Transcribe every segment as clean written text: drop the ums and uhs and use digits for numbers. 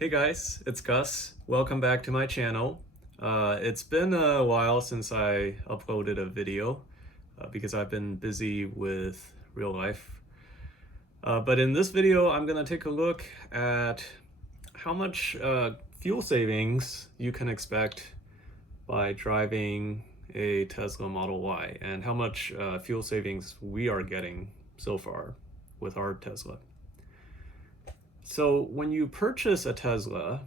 Hey guys, it's Gus. Welcome back to my channel. It's been a while since I uploaded a video because I've been busy with real life. But in this video, I'm going to take a look at how much fuel savings you can expect by driving a Tesla Model Y and how much fuel savings we are getting so far with our Tesla. So when you purchase a Tesla,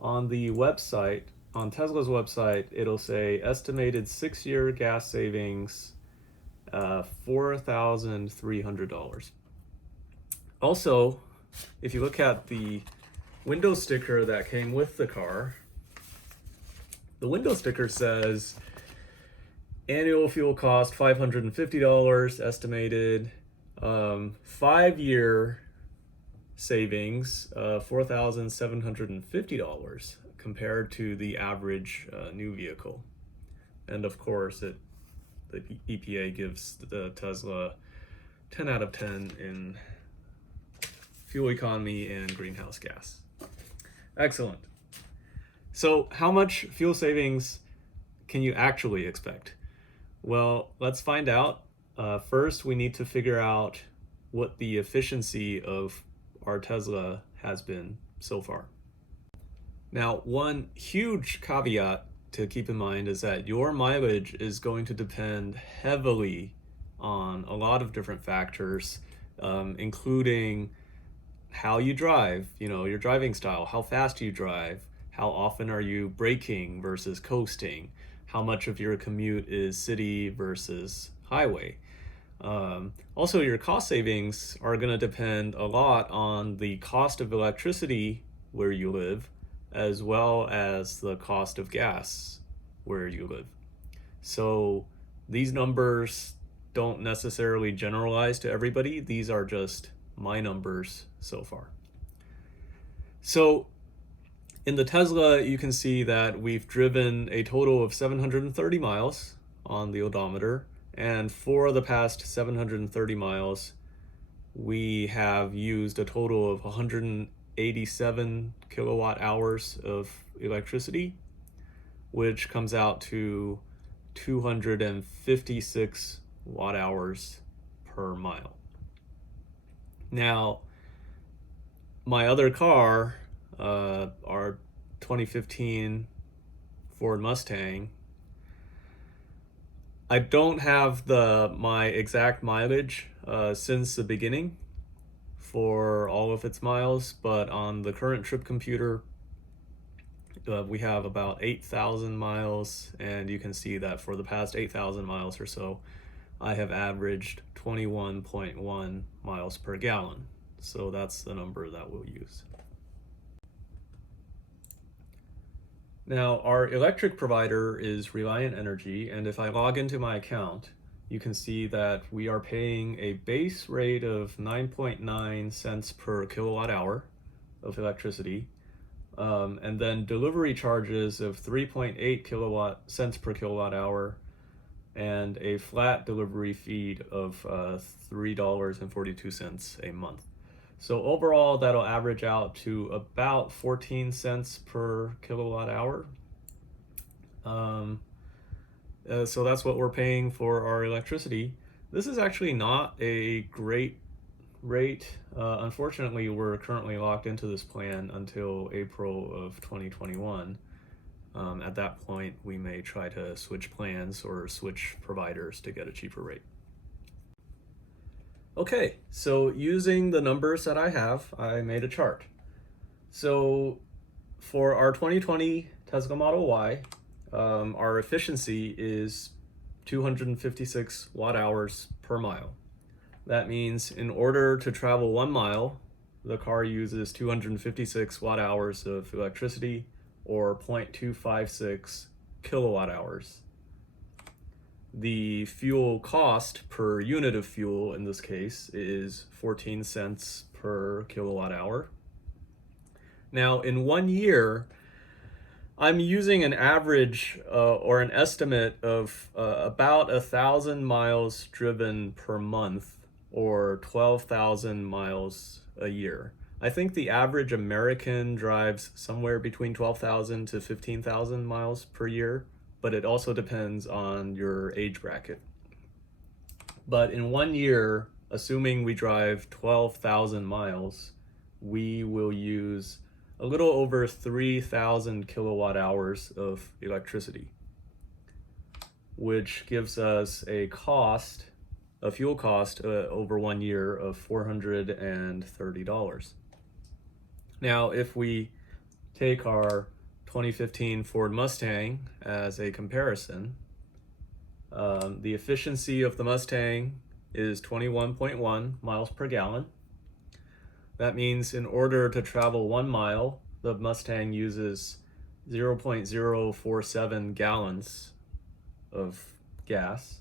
on the website, on Tesla's website, it'll say estimated 6-year gas savings, $4,300. Also, if you look at the window sticker that came with the car, the window sticker says annual fuel cost $550 estimated, 5-year savings, $4,750 compared to the average new vehicle. And of course, the EPA gives the Tesla 10 out of 10 in fuel economy and greenhouse gas. Excellent. So how much fuel savings can you actually expect? Well, let's find out. First, we need to figure out what the efficiency of our Tesla has been so far. Now, one huge caveat to keep in mind is that your mileage is going to depend heavily on a lot of different factors, including how you drive, your driving style, how fast you drive, how often are you braking versus coasting, how much of your commute is city versus highway. Also, your cost savings are going to depend a lot on the cost of electricity where you live, as well as the cost of gas where you live. So these numbers don't necessarily generalize to everybody. These are just my numbers so far. So in the Tesla, you can see that we've driven a total of 730 miles on the odometer. And for the past 730 miles, we have used a total of 187 kilowatt hours of electricity, which comes out to 256 watt hours per mile. Now, my other car, our 2015 Ford Mustang, I don't have my exact mileage since the beginning for all of its miles, but on the current trip computer, we have about 8,000 miles, and you can see that for the past 8,000 miles or so, I have averaged 21.1 miles per gallon. So that's the number that we'll use. Now, our electric provider is Reliant Energy, and if I log into my account, you can see that we are paying a base rate of 9.9 cents per kilowatt hour of electricity, and then delivery charges of 3.8 cents per kilowatt hour, and a flat delivery fee of $3.42 a month. So overall, that'll average out to about 14 cents per kilowatt hour. So that's what we're paying for our electricity. This is actually not a great rate. Unfortunately, we're currently locked into this plan until April of 2021. At that point, we may try to switch plans or switch providers to get a cheaper rate. Okay, so using the numbers that I have, I made a chart. So for our 2020 Tesla Model Y, our efficiency is 256 watt hours per mile. That means in order to travel 1 mile, the car uses 256 watt hours of electricity, or 0.256 kilowatt hours. The fuel cost per unit of fuel in this case is 14 cents per kilowatt hour. Now, in 1 year, I'm using an average or an estimate of about 1,000 miles driven per month, or 12,000 miles a year. I think the average American drives somewhere between 12,000 to 15,000 miles per year, but it also depends on your age bracket. But in 1 year, assuming we drive 12,000 miles, we will use a little over 3,000 kilowatt hours of electricity, which gives us a fuel cost over 1 year of $430. Now, if we take our 2015 Ford Mustang as a comparison, the efficiency of the Mustang is 21.1 miles per gallon. That means in order to travel 1 mile, the Mustang uses 0.047 gallons of gas.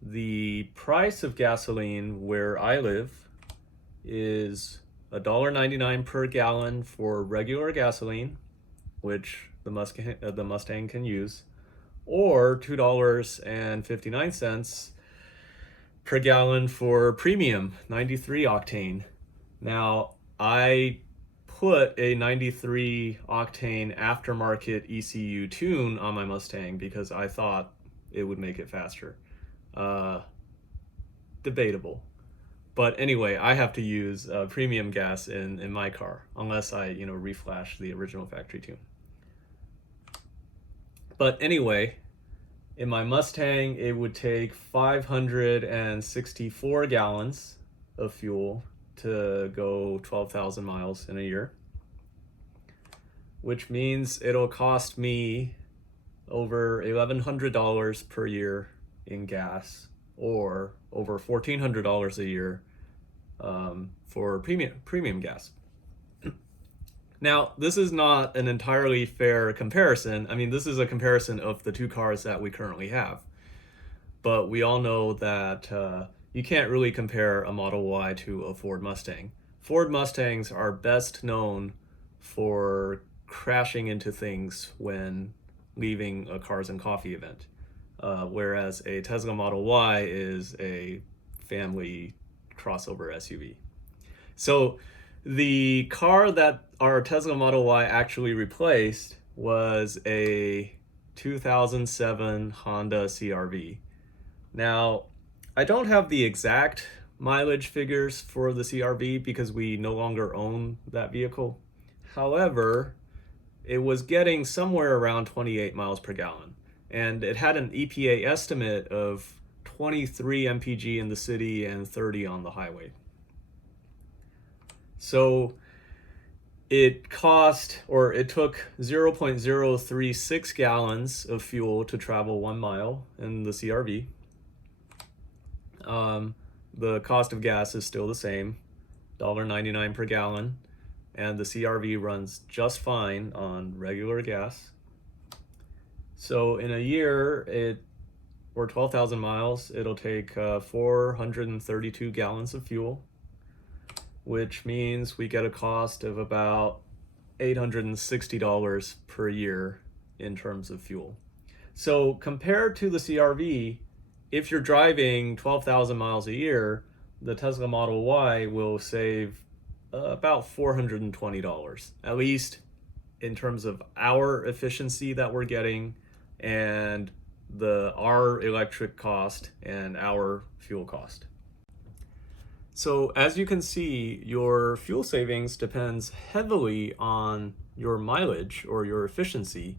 The price of gasoline where I live is $1.99 per gallon for regular gasoline, which the Mustang can use, or $2.59 per gallon for premium 93 octane. Now, I put a 93 octane aftermarket ECU tune on my Mustang because I thought it would make it faster. Debatable. But anyway, I have to use premium gas in my car unless I, reflash the original factory tune. But anyway, in my Mustang, it would take 564 gallons of fuel to go 12,000 miles in a year, which means it'll cost me over $1,100 per year in gas, or over $1,400 a year for premium gas. Now, this is not an entirely fair comparison. I mean, this is a comparison of the two cars that we currently have. But we all know that you can't really compare a Model Y to a Ford Mustang. Ford Mustangs are best known for crashing into things when leaving a Cars and Coffee event, whereas a Tesla Model Y is a family crossover SUV. So the car that our Tesla Model Y actually replaced was a 2007 Honda CRV. Now, I don't have the exact mileage figures for the CRV because we no longer own that vehicle. However, it was getting somewhere around 28 miles per gallon, and it had an EPA estimate of 23 mpg in the city and 30 on the highway. So it took 0.036 gallons of fuel to travel 1 mile in the CRV. The cost of gas is still the same, $1.99 per gallon, and the CRV runs just fine on regular gas. So in a year, or 12,000 miles, it'll take 432 gallons of fuel, which means we get a cost of about $860 per year in terms of fuel. So compared to the CRV, if you're driving 12,000 miles a year, the Tesla Model Y will save about $420, at least in terms of our efficiency that we're getting and our electric cost and our fuel cost. So as you can see, your fuel savings depends heavily on your mileage or your efficiency,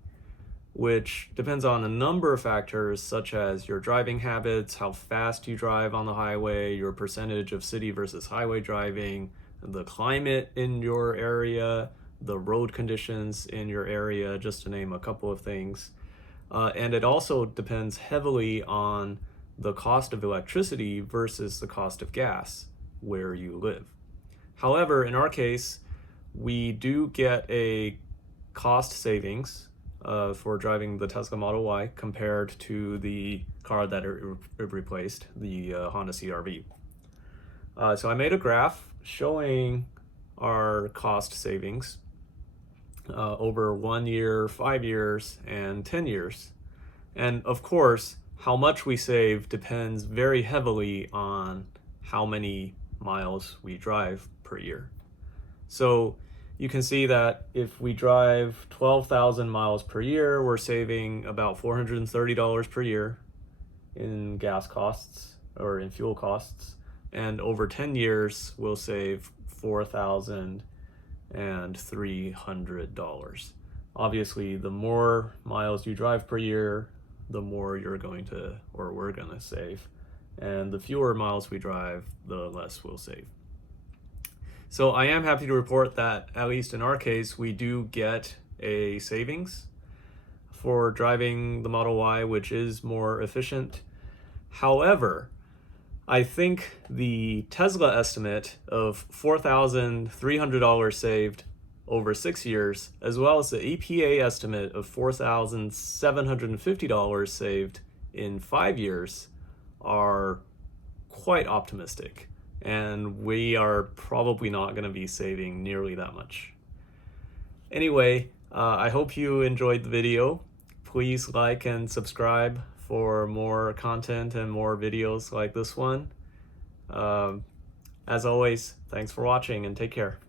which depends on a number of factors such as your driving habits, how fast you drive on the highway, your percentage of city versus highway driving, the climate in your area, the road conditions in your area, just to name a couple of things. And it also depends heavily on the cost of electricity versus the cost of gas where you live. However, in our case, we do get a cost savings for driving the Tesla Model Y compared to the car that it replaced, the Honda CRV. So I made a graph showing our cost savings over 1 year, 5 years, and 10 years. And of course, how much we save depends very heavily on how many miles we drive per year. So you can see that if we drive 12,000 miles per year, we're saving about $430 per year in gas costs or in fuel costs. And over 10 years, we'll save $4,300. Obviously, the more miles you drive per year, the more we're going to save. And the fewer miles we drive, the less we'll save. So I am happy to report that, at least in our case, we do get a savings for driving the Model Y, which is more efficient. However, I think the Tesla estimate of $4,300 saved over 6 years, as well as the EPA estimate of $4,750 saved in 5 years, are quite optimistic. And we are probably not going to be saving nearly that much. Anyway, I hope you enjoyed the video. Please like and subscribe for more content and more videos like this one. As always, thanks for watching and take care.